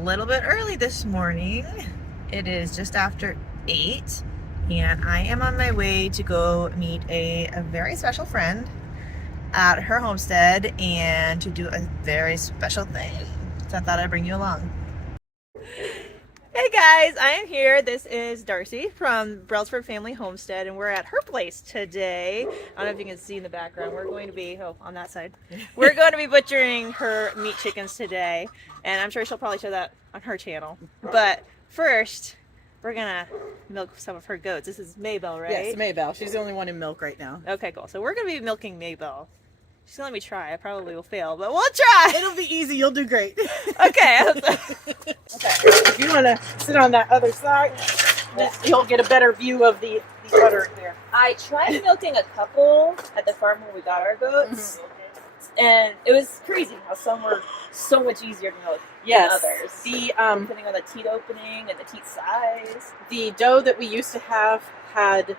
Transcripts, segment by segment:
little bit early this morning. It is just after 8, and I am on my way to go meet a very special friend at her homestead and to do a very special thing. So I thought I'd bring you along. Hey guys, I am here. This is Darcy from Brelsford Family Homestead, and we're at her place today. I don't know if you can see in the background. We're going to be, on that side. We're going to be butchering her meat chickens today, and I'm sure she'll probably show that on her channel. But first, we're gonna milk some of her goats. This is Maybelle, right? Yes, Maybelle. She's the only one in milk right now. Okay, cool. So we're gonna be milking Maybelle. She's gonna let me try. I probably will fail, but we'll try. It'll be easy. You'll do great. Okay. Okay. If you want to sit on that other side, you'll get a better view of the udder there. I tried milking a couple at the farm where we got our goats, and it was crazy how some were so much easier to milk than others. Depending on the teat opening and the teat size. The doe that we used to have had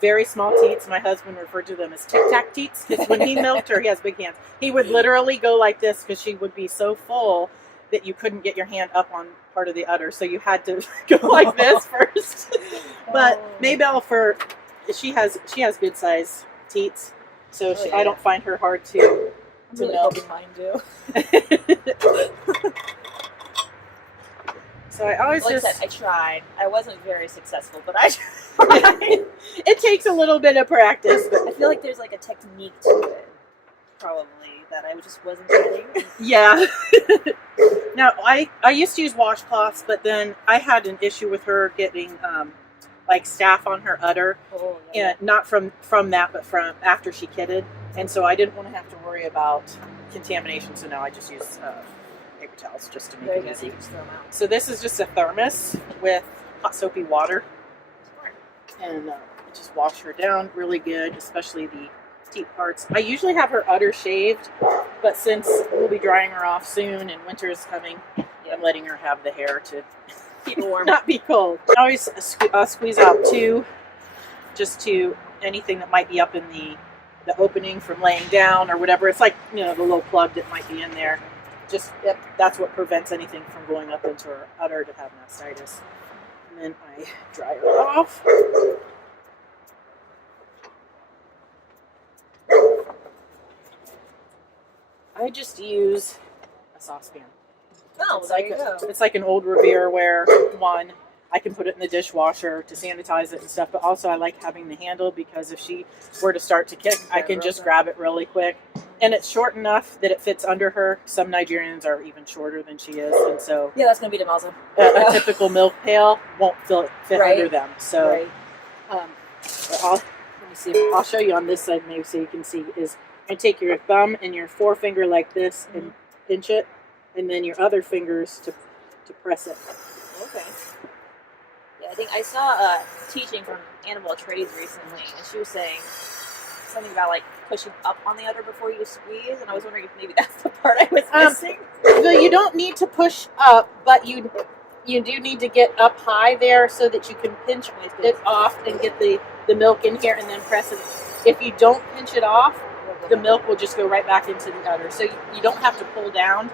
very small teats. My husband referred to them as tic-tac teats because when he milked her, he has big hands. He would literally go like this because she would be so full that you couldn't get your hand up on part of the udder, so you had to go like this first. But Maybelle, she has good size teats, so I don't find her hard to milk. Hoping mine do. So I always I said, I tried. I wasn't very successful, but I tried. It takes a little bit of practice, but I feel like there's like a technique to it, probably, that I just wasn't getting. Yeah. Now, I used to use washcloths, but then I had an issue with her getting like staph on her udder, and not from that, but from after she kidded, and so I didn't want to have to worry about contamination. So now I just use paper towels just to make it easy. So this is just a thermos with hot soapy water, and just wash her down really good, especially the teat parts. I usually have her udder shaved, but since we'll be drying her off soon and winter is coming, I'm letting her have the hair to keep it warm, not be cold. I always squeeze out two, just to anything that might be up in the opening from laying down or whatever. It's like, the little plug that might be in there. Just that's what prevents anything from going up into her udder to have mastitis. And then I dry her off. I just use a saucepan. Oh, It's like an old Revere-ware one. I can put it in the dishwasher to sanitize it and stuff, but also I like having the handle because if she were to start to kick, I can just grab it really quick. And it's short enough that it fits under her. Some Nigerians are even shorter than she is, and so that's going to be Demelza. A typical milk pail won't fit under them. So, let me see. I'll show you on this side maybe so you can see. I take your thumb and your forefinger like this and pinch it, and then your other fingers to press it. Okay. Yeah, I think I saw teaching from Animal Trades recently, and she was saying something about like pushing up on the udder before you squeeze, and I was wondering if maybe that's the part I was missing. So you don't need to push up, but you do need to get up high there so that you can pinch it off and get the milk in here and then press it. If you don't pinch it off, the milk will just go right back into the udder. So you don't have to pull down.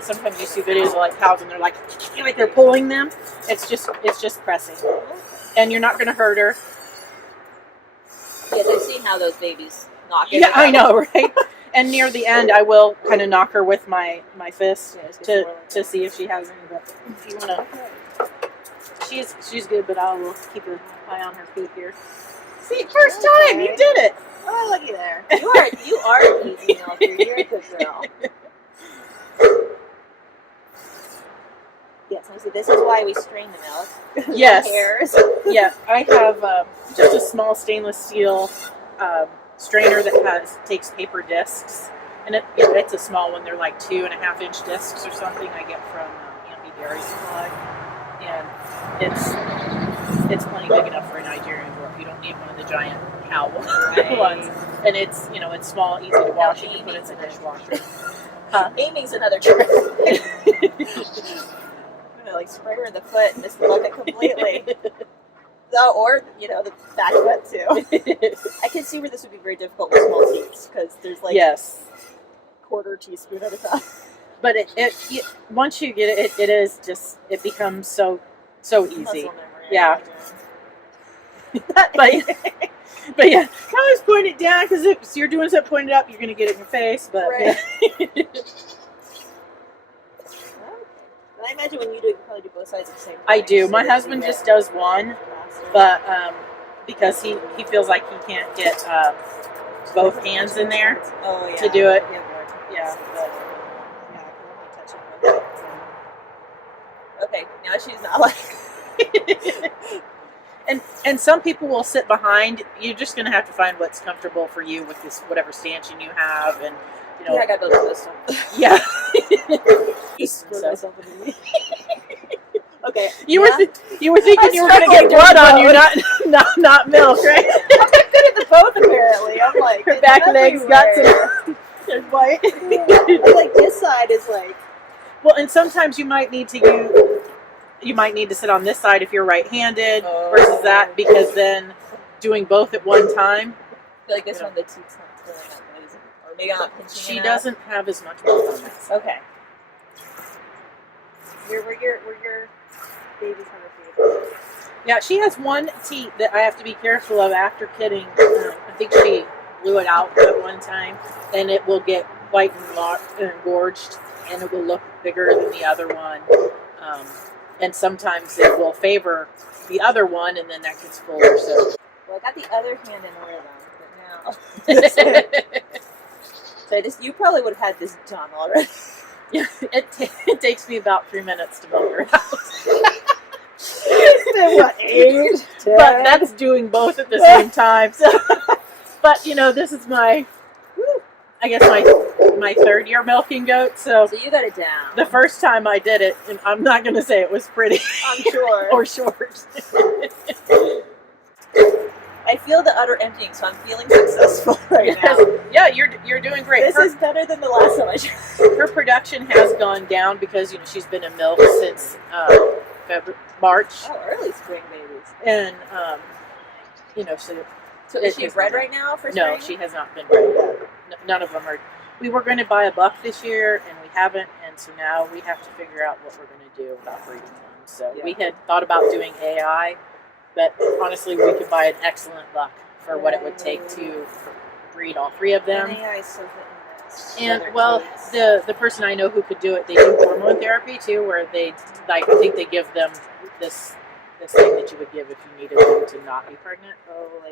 Sometimes you see videos of like cows and they're like they're pulling them. It's just pressing, and you're not going to hurt her. Yeah, I've seen how those babies knock it. Yeah, I know, right? And near the end, I will kind of knock her with my fist to see if she has any. But if you want to, she's good, but I will keep her eye on her feet here. See, first time you did it. Oh, looky there. You are an easy milker. You're a good girl. Yes, so this is why we strain the milk. Yes. Hairs. Yeah, I have just a small stainless steel strainer that takes paper discs, and it's a small one. They're like 2.5-inch discs or something. I get from Ambi Dairy Supply, and it's plenty big enough for a Nigerian dwarf. You don't need one of the giant cow ones, and it's small, easy to wash. You can put it in the dishwasher. Aiming's another trick. Like spray her in the foot and just milk it completely. Or the back foot too. I can see where this would be very difficult with small teats because there's like quarter teaspoon at a time. But once you get it, it is just, it becomes so easy. Muscle memory. Yeah. but yeah, I always point it down because if you're doing something pointed up, you're going to get it in your face. But right. Yeah. I imagine when you do it, you probably do both sides at the same time. I do. My husband just does one, but because he feels like he can't get both hands in there to do it. Yeah. Okay, now she's not like. And some people will sit behind. You're just going to have to find what's comfortable for you with this, whatever stanchion you have, and you know. Yeah, I got to build this stuff. Yeah. Okay. You were thinking you were going to get blood on you, not milk, right? I'm good at the both apparently. I'm like her back legs got some. They're white. Like this side is like. Well, and sometimes you might need to sit on this side if you're right-handed versus that, because then doing both at one time. I feel like this one the teeth's not feeling that noisy, or maybe I'm not pinching. She enough. doesn't have as much milk on this. Okay. Where your baby's hungry. Yeah, she has one teat that I have to be careful of after kidding. I think she blew it out at one time, and it will get white and engorged, and it will look bigger than the other one. And sometimes it will favor the other one, and then that gets fuller. So, well, I got the other hand in one of them, but now. So you probably would have had this done already. Yeah, it takes me about 3 minutes to milk her out. What, 8? 10? But that's doing both at the same time. So, but this is my third year milking goats. So you got it down. The first time I did it, and I'm not going to say it was pretty. I'm sure. Or short. I feel the udder emptying, so I'm feeling successful right now. Yeah, you're doing great. This is better than the last time I tried. Her production has gone down because she's been in milk since March. Oh, early spring babies. And so is she bred right now for spring? No, she has not been bred yet. None of them are. We were going to buy a buck this year, and we haven't, and so now we have to figure out what we're going to do about breeding them. So we had thought about doing AI, but honestly, we could buy an excellent buck for what it would take to breed all three of them. And AI is so good. And the person I know who could do it, they do hormone therapy too, where they I think they give them this thing that you would give if you needed them to not be pregnant,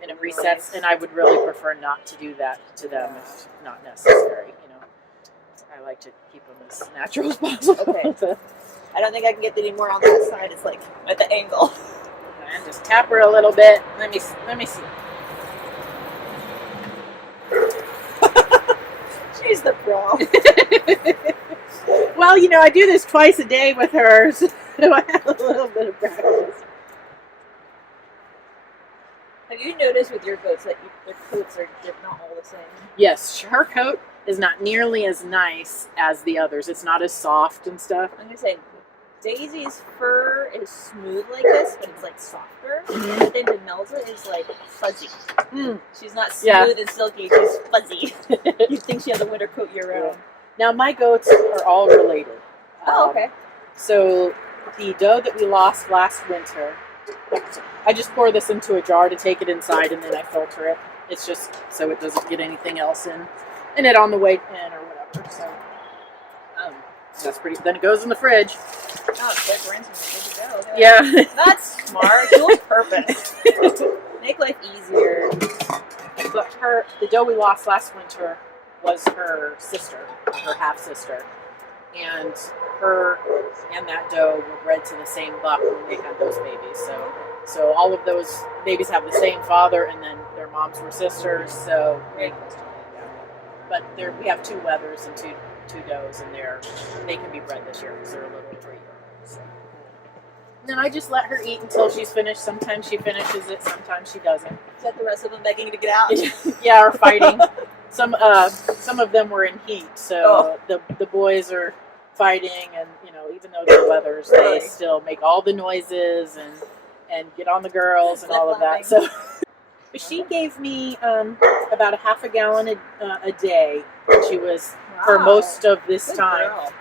and it resets. And I would really prefer not to do that to them if not necessary. I like to keep them as natural as possible. Okay. I don't think I can get any more on that side. It's like at the angle. And just tap her a little bit. Let me see. She's the pro. Well, I do this twice a day with her, so I have a little bit of practice. Have you noticed with your goats that their coats are not all the same? Yes, her coat is not nearly as nice as the others. It's not as soft and stuff. I'm going to say Daisy's fur is smooth like this, but it's like softer. Mm-hmm. But then Demelza is like fuzzy. Mm. She's not smooth and silky, she's fuzzy. You'd think she has a winter coat year round. Now, my goats are all related. Oh, okay. So, the doe that we lost last winter, I just pour this into a jar to take it inside, and then I filter it. It's just so it doesn't get anything else in it on the way in or whatever. So, that's pretty. Then it goes in the fridge. Oh, it's like rinsing. Good to go. Yeah. That's smart. Dual purpose. Make life easier. But the doe we lost last winter was her sister, her half sister, and her and that doe were bred to the same buck when they had those babies. So all of those babies have the same father, and then their moms were sisters. So, but we have 2 wethers and two does, and they can be bred this year because they're a little over a year old. So. And then I just let her eat until she's finished. Sometimes she finishes it, sometimes she doesn't. Is that the rest of them begging to get out? Yeah, or fighting. Some of them were in heat, so the boys are fighting, and even though they're wethers, they still make all the noises and get on the girls and all of that. So, but she gave me about a half a gallon a day when she was for most of this Good time. girl.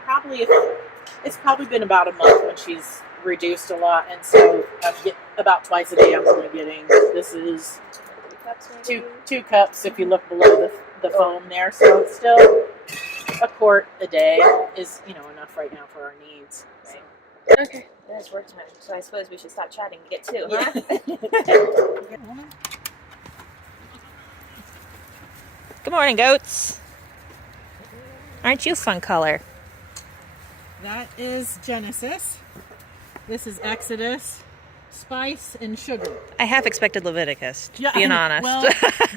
It's probably been about a month when she's reduced a lot, and so I get about twice a day. I'm only getting, this is 3 cups maybe? two cups if you look below the foam there. So it's still a quart a day is enough right now for our needs. So. Okay. Yeah, it's work time, so I suppose we should stop chatting to get to, Yeah. huh? Good morning, goats. Aren't you fun color? That is Genesis. This is Exodus, Spice, and Sugar. I half expected Leviticus, being honest. Well,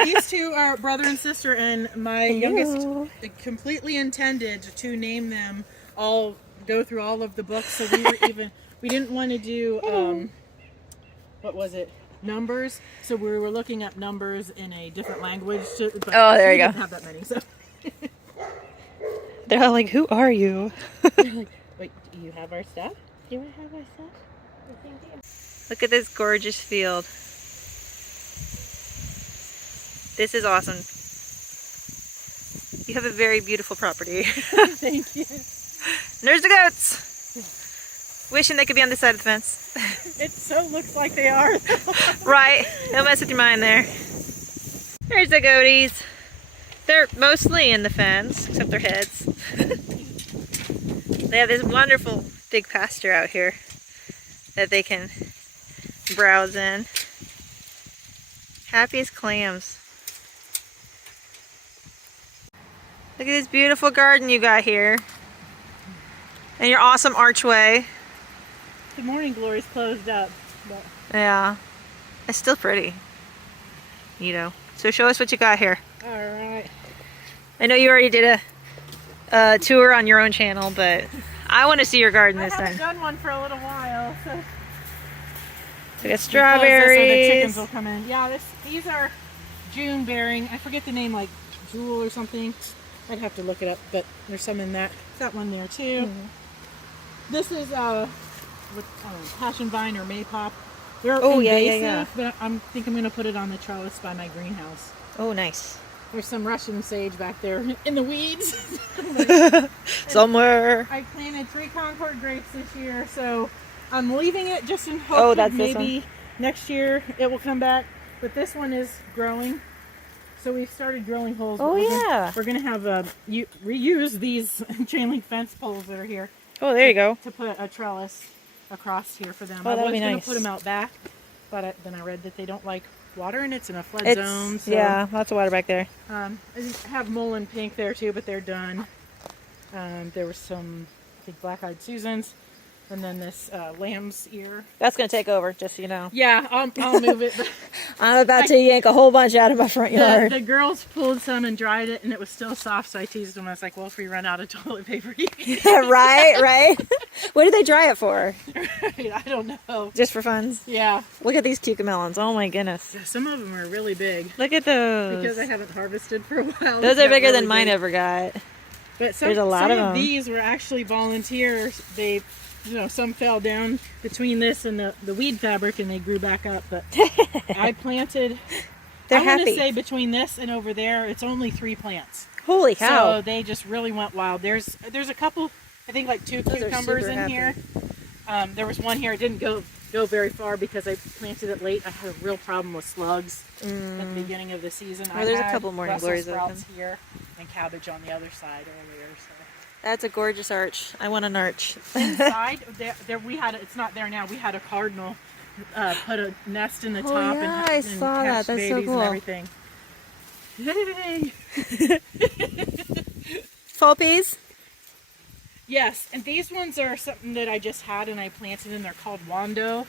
these two are brother and sister, and my youngest completely intended to name them all, go through all of the books. So we didn't want to do, what was it? Numbers. So we were looking up numbers in a different language. But Oh, there you go. Didn't have that many, so. They're all like, who are you? Wait, do you have our stuff? Do you have our stuff? Look at this gorgeous field. This is awesome. You have a very beautiful property. Thank you. And there's the goats. Wishing they could be on this side of the fence. It so looks like they are. Right. Don't mess with your mind there. There's the goaties. They're mostly in the fence, except their heads. They have this wonderful big pasture out here that they can browse in. Happy as clams. Look at this beautiful garden you got here. And your awesome archway. The morning glory's closed up. But Yeah. It's still pretty. So show us what you got here. all right. I know you already did a tour on your own channel, but I want to see your garden this I haven't time. done one for a little while, so. We got This is where the strawberries. chickens will come in. Yeah, these are June bearing. I forget the name, like Jewel or something. I'd have to look it up, but there's some in that one there too. This is passion vine or maypop. They're invasive, but I think I'm gonna put it on the trellis by my greenhouse. Oh, nice. There's some Russian sage back there in the weeds. Somewhere. I planted 3 Concord grapes this year, so I'm leaving it just in hope that maybe next year it will come back. But this one is growing, so we've started drilling holes. Oh, We're gonna have reuse these chain link fence poles that are here. Oh, there you go. To put a trellis across here for them. Oh, I that'd was be gonna nice. put them out back, but then I read that they don't like water and it's in a flood zone. So, yeah, lots of water back there. I have mullein pink there too, but they're done. There was some, I think, black-eyed Susans, and then this lamb's ear. That's going to take over, just so you know. Yeah, I'll move it. But I'm about to yank a whole bunch out of my front yard. the girls pulled some and dried it, and it was still soft, so I teased them. I was like, well, if we run out of toilet paper, you can. right. What do they dry it for? Right, I don't know. Just for fun? Yeah. Look at these cucamelons. Oh my goodness. Some of them are really big. Look at those. Because I haven't harvested for a while. Those They are got bigger really than mine big. ever got. But There's a lot some of them. These were actually volunteers. They, some fell down between this and the weed fabric, and they grew back up. But I planted. They're I want happy. to say between this and over there, it's only 3 plants. Holy cow. So they just really went wild. There's a couple. I think like 2 Those are cucumbers super in happy. here. There was one here. It didn't go very far because I planted it late. I had a real problem with slugs at the beginning of the season. Well, there's a couple morning Brussels glories sprouts open. here and cabbage on the other side earlier. So. That's a gorgeous arch. I want an arch. Inside, there we had. It's not there now. We had a cardinal put a nest in the top yeah, and I and saw hatch that. That's so babies cool. and everything. Yay! Fall peas? Yes, and these ones are something that I just had and I planted, and they're called Wando.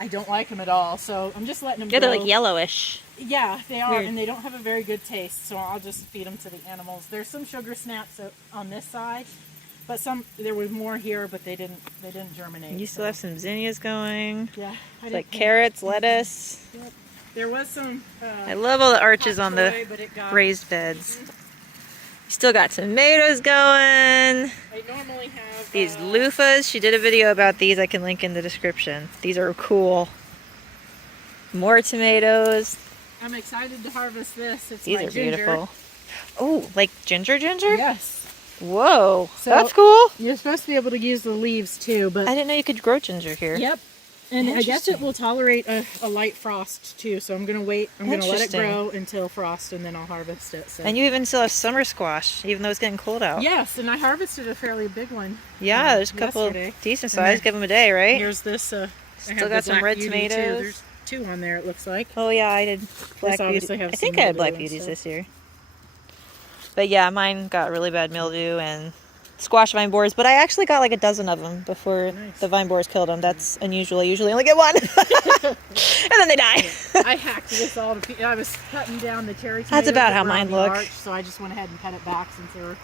I don't like them at all, so I'm just letting them Yeah, grow. they're like yellowish. Yeah, they are, Weird. and they don't have a very good taste, so I'll just feed them to the animals. There's some sugar snaps on this side, but there was more here, but they didn't germinate. You still have some zinnias going. Yeah, It's like carrots, lettuce. Yep. There was some. I love all the arches on the choy, but it got, raised beds. You still got tomatoes going. I normally have These loofahs. She did a video about these. I can link in the description. These are cool. More tomatoes. I'm excited to harvest this. It's These my are ginger. beautiful. Oh, like ginger? Yes. Whoa, So- that's cool. You're supposed to be able to use the leaves too, but I didn't know you could grow ginger here. yep. And I guess it Interesting. will tolerate a light frost too. So I'm gonna wait. I'm gonna let it Interesting. grow until frost, and then I'll harvest it. So. And you even still have summer squash, even though it's getting cold out. Yes, and I harvested a fairly big one. Yeah, there's a couple yesterday. decent And then size. Give them a day, right? Here's this. I Still have got the some Black red Beauty, too. tomatoes. There's 2 on there. It looks like. Oh yeah, I did black obviously beauty. have I think some I had black mildew and beauties stuff. this year. But yeah, mine got really bad mildew and squash vine borers. But I actually got like a dozen of them before Nice. the vine borers killed them. That's unusual. I usually only get one, and then they die. I hacked this all to pieces. I was cutting down the cherry tomatoes. That's about how around mine the look. arch, so I just went ahead and cut it back since they were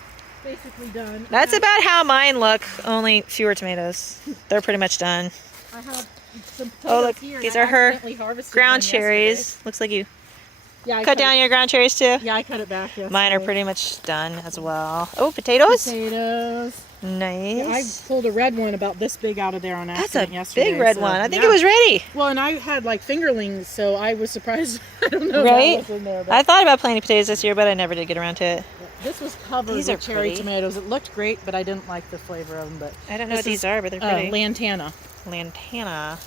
basically done. That's I about how mine look. Only fewer tomatoes. They're pretty much done. I have some Oh, look, potatoes here, these and I are her accidentally harvested Ground one yesterday. cherries. Looks like you Yeah, I cut down your ground cherries too. Yeah, I cut it back. Yesterday. Mine are pretty much done as well. Oh, potatoes. Potatoes. Nice. Yeah, I pulled a red one about this big out of there on That's accident a yesterday. big red so, one. I think yeah. it was ready. Well, and I had like fingerlings, so I was surprised. I don't know Right? what was in there. But I thought about planting potatoes this year, but I never did get around to it. this was covered These with are cherry pretty. tomatoes. It looked great, but I didn't like the flavor of them. But I don't know what This these is, are, but they're pretty. lantana. Lantana.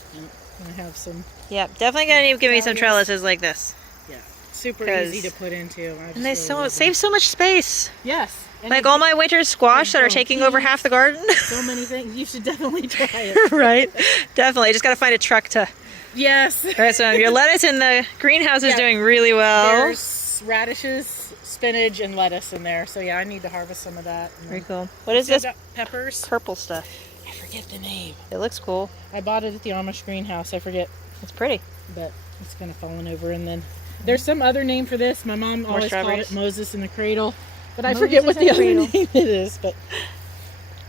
I have some. Yep, definitely gonna need to give me some Dahlias. trellises like this. Yeah, super 'Cause- easy to put into. I just And they really love them. save so much space. Yes. And Like they all do my winter squash that are grow taking over peas. half the garden. so many things. You should definitely try it. Right? Definitely. Just gotta find a truck to. Yes. Alright, so your lettuce in the greenhouse is Yeah. doing really well. There's radishes, spinach, and lettuce in there. So yeah, I need to harvest some of that. And Very then- cool. What is Still this got peppers? purple stuff? I forget the name. It looks cool. I bought it at the Amish greenhouse. I forget, It's pretty. but it's kind of fallen over. And then there's some other name for this. My mom More always called strawberries? it Moses in the Cradle, but I Moses forget what in the the other Cradle. name it is. But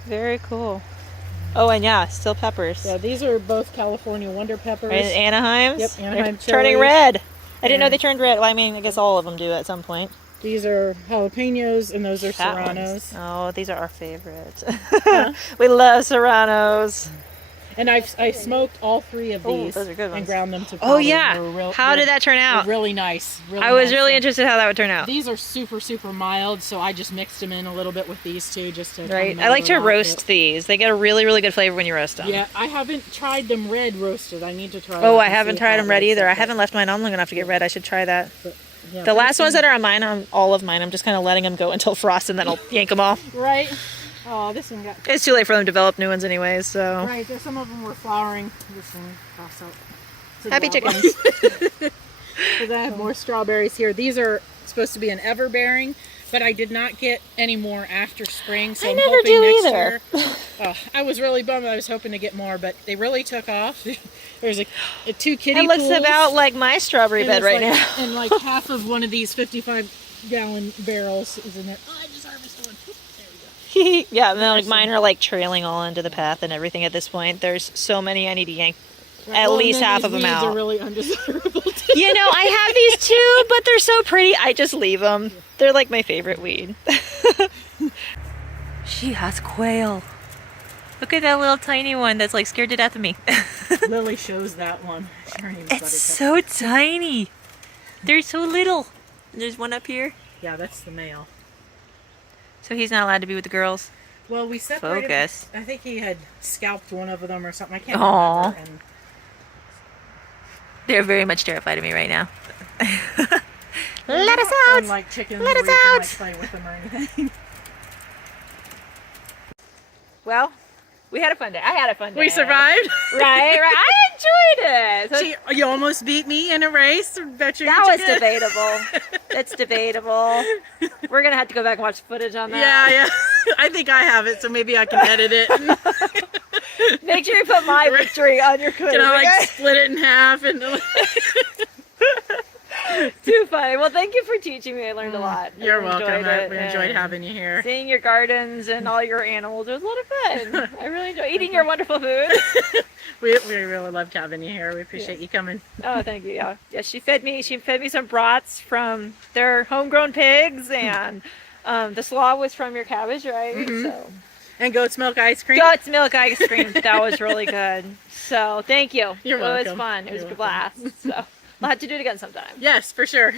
Very cool. Oh, and yeah, still peppers. yeah, these are both California Wonder Peppers. Right, Anaheims? Yep, They're Anaheim turning cherries. red. I didn't know Yeah. they turned red. Well, I mean, I guess all of them do at some point. These are jalapenos, and those are Fat serranos. ones. Oh, these are our favorites. Huh? We love serranos. And I smoked all 3 of Oh, these those are good and ones. ground them to Oh, powder. yeah. They were real- How they're- did that turn they're out? Really nice. Really I was nice. really So interested how that would turn out. These are super, super mild, so I just mixed them in a little bit with these two just to Right. kind of I like to mellow it out, roast these. They get a really, really good flavor when you roast them. but- Yeah, I haven't tried them red roasted. I need to try. Oh, that I and haven't see tried how them that red either. I tastes. haven't left mine on long enough to get red. I should try that. But, yeah, The last pretty ones that are on mine, all of mine, I'm just kind of letting them go until frost and then I'll yank them all. soon. Right. Oh, this one got It's too late for them to develop new ones anyways, so. right. There's some of them were flowering. This one cross out. to the Happy wild chickens. ones. Because I have more strawberries here. These are supposed to be an everbearing, but I did not get any more after spring. So I I'm never hoping do next either. Year, I was really bummed. I was hoping to get more, but they really took off. There's a 2 kiddie It looks pools, about like my strawberry and bed there's right like, now. And like half of one of these 55-gallon barrels is in there. Oh, I just harvested one. There we go. Yeah, and then like mine are like trailing all into the path and everything at this point. There's so many I need to yank. Right, At well, and least then half these of them weeds out. are really undesirable too. You know, I have these too, but they're so pretty. I just leave them. They're like my favorite weed. She has quail. Look at that little tiny one that's like scared to death of me. Lily shows that one. She already got It's it. so tiny. They're so little. There's one up here. Yeah, that's the male. So he's not allowed to be with the girls. Well, we separated. Focus. I think he had scalped one of them or something. I can't Aw. remember. And They're very much terrified of me right now. Let us not out! Unlike chickens, Let where us you can, out! like, play with them or anything. Well, we had a fun day. I had a fun day. We survived. Right. I enjoyed it. So You almost beat me in a race. Bet you that was chicken. debatable. It's debatable. We're gonna have to go back and watch footage on that. Yeah. I think I have it, so maybe I can edit it. And Make sure you put my victory on your quiz. can I okay? split it in half? And Too funny. Well, thank you for teaching me. I learned a lot. I You're welcome. enjoyed We it, enjoyed and having you here. seeing your gardens and all your animals. It was a lot of fun. I really enjoyed eating your wonderful food. We really loved having you here. We appreciate you coming. Oh, thank you. Yeah, yeah. She fed me some brats from their homegrown pigs, and the slaw was from your cabbage, right? Mhm. So And goat's milk ice cream. goat's milk ice cream. That was really good. So thank you. You're It was welcome. fun. It was You're a blast. So we'll have to do it again sometime. Yes, for sure.